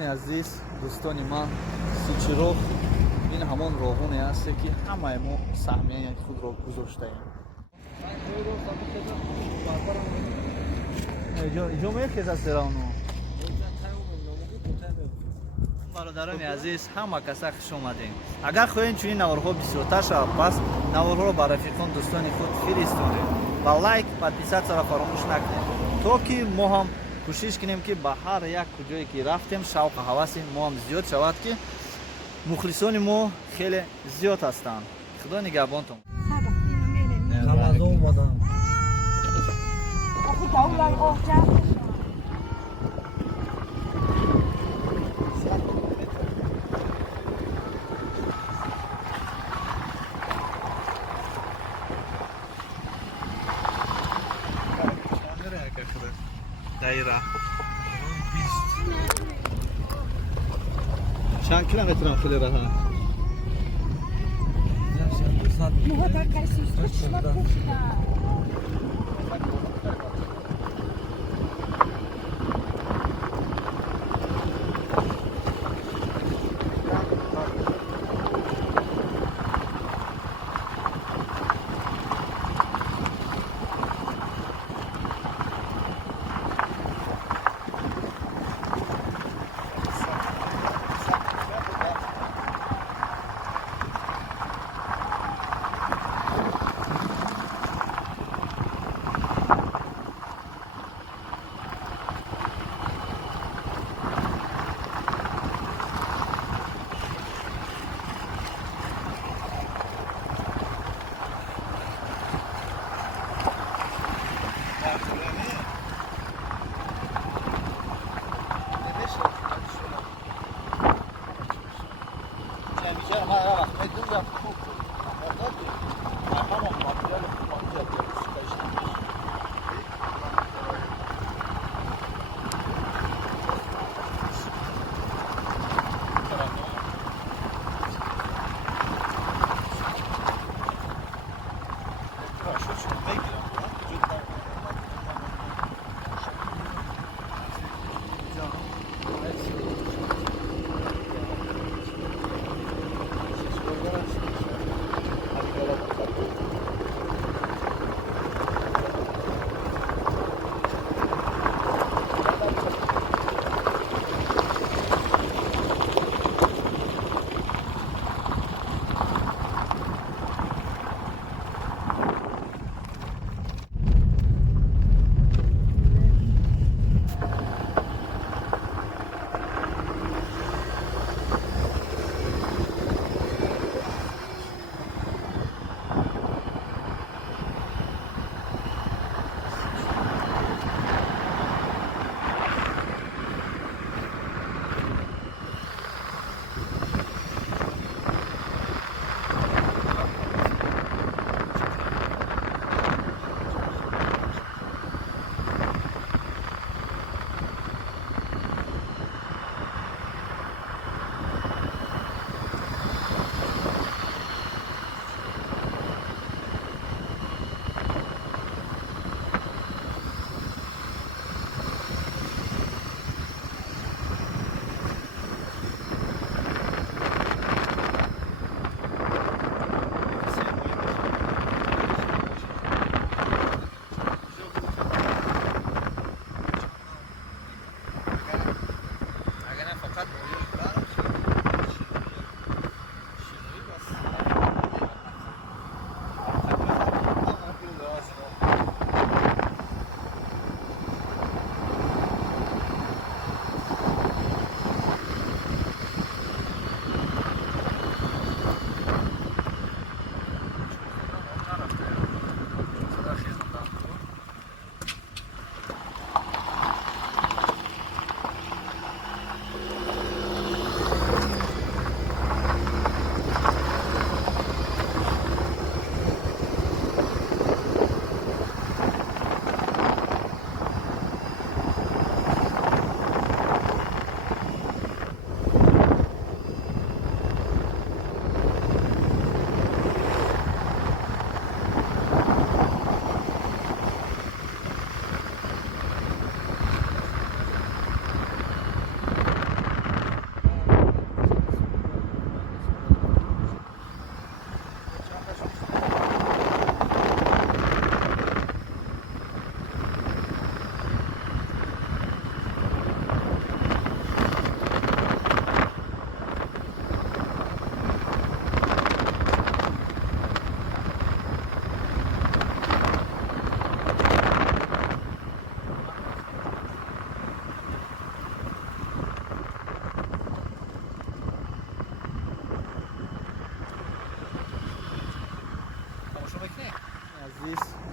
عزیز دوستان من سیچیروف این همان راهونه است که همه ما سهمیه خود را گذاشته ایم اینجا میخیز است در اونو برادران عزیز همه کسا خوش اومدین. اگر خواهید چونین نوارها بسیارتر شود پس نوارها را بر رفیقان دوستان خود فرستونید و لایک подписаться را فراموش نکنید تا که ما هم کوشش کنیم که به هر یک کجایی که رفتیم شوق و هوس ما هم زیاد شود که مخلصان ما خیلی زیاد هستند. خدا نگهبانتون. دایره چند کیلومتر هم خیلی راه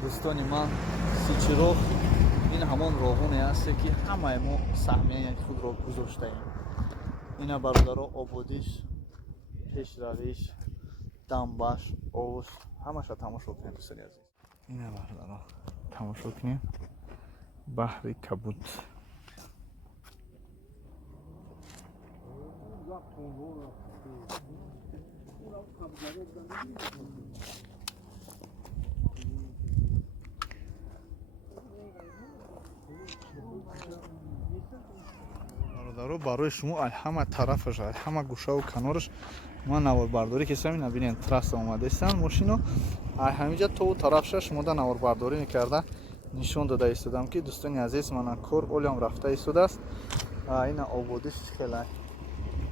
дӯстони ман сичироғ ин ҳамон роғоне асте ки ҳамаи мо саҳмияи худро гузоштаем. ина бародаро ободиш, пешравиш, дамбаш, овуш ҳамаша тамошо кунем дӯстони азиз. ина бародаро тамошо кунем баҳри кабуд. бародаро барои шумо ҳама тарафаш ҳама гӯшаву канораш ман наворбардорӣ кесам. ина бинен трасса омадаистанд мошино ҳамиҷа то тарафша шумода наворбардорӣ мекарда нишон дода истодам ки дӯстони азиз мана кор олиам рафта истодааст. ина ободиш хеле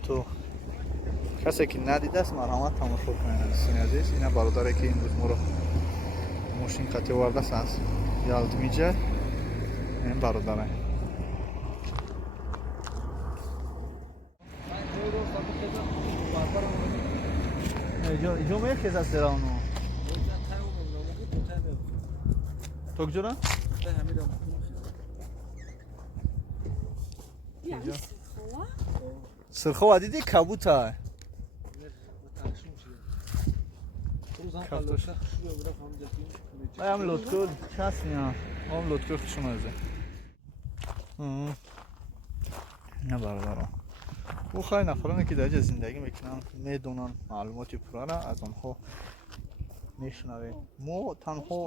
то касе ки надидааст марҳамат тамошо кунед дӯстони азиз. ина бародаре ки имрӯз моро мошин қатъи овардааст аз ялдмиҷа. ин бародаре иҷо мехезад серавно токҷора сирхова диди кабута ам лотко часня ам лотко хушмазе на бародаро бо хай нафаране ки дар ҷа зиндагӣ мекунанд медонанд маълумоти пуррара аз онҳо мешунавем. мо танҳо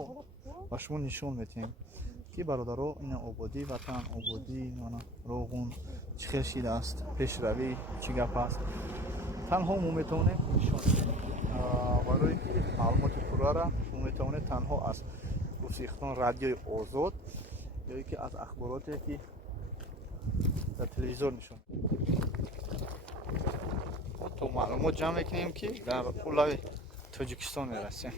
ба шумо нишон медиҳем ки бародаро ина ободӣ ватан ободӣ роғун чӣ хел шида аст пешравӣ чӣ гап аст танҳо мо метавонем нишон диҳем. барои ки маълумоти пуррара шумо метавонед танҳо аз гусихтон радиои озод ё ки аз ахбороте ки дар телевизор нишон то маълумот ҷамъ мекунем ки дар улави тоҷикистон мерасем.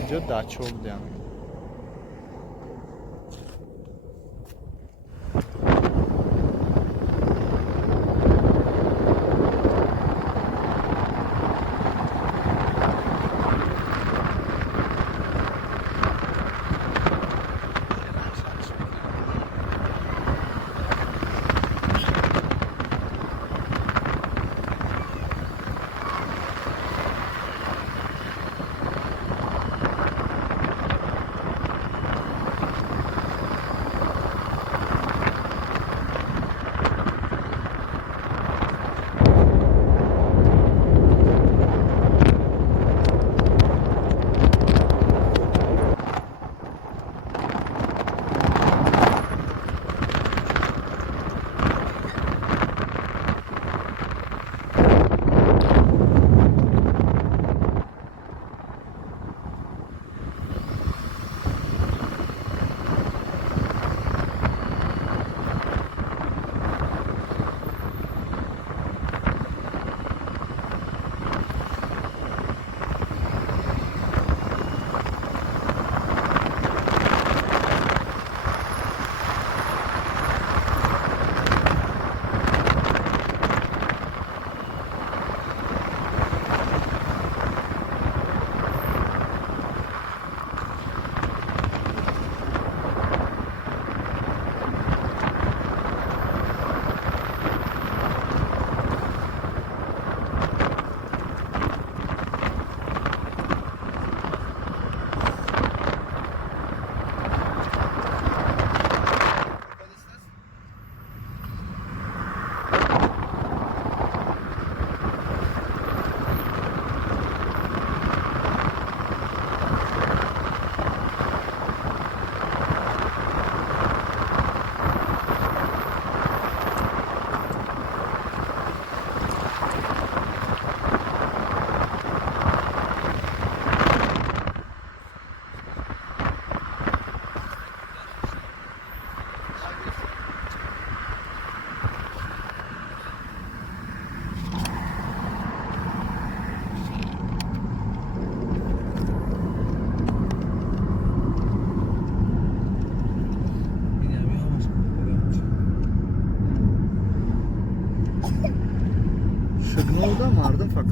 инҷо дачо будем.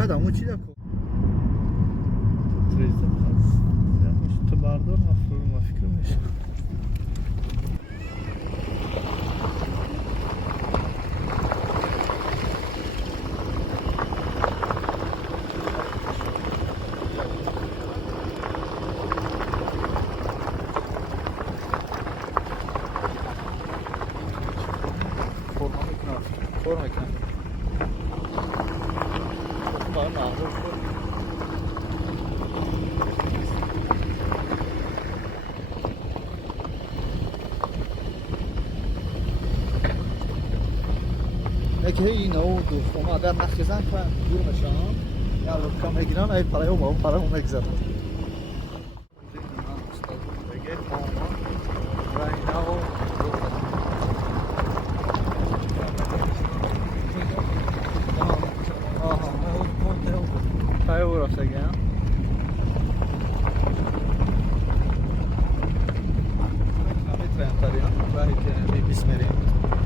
قدم اون چی دکو تریزه هست تو بردار مفروض ما فکر میشه فرم میکنم باید معمول فرم یکی اینه و دوم اگر نخیزن که دور میشن یا کم میگیرن ای پرای او پرای او میگذارن پای او رفته گیم میتونیم تریم راهی که بیس میریم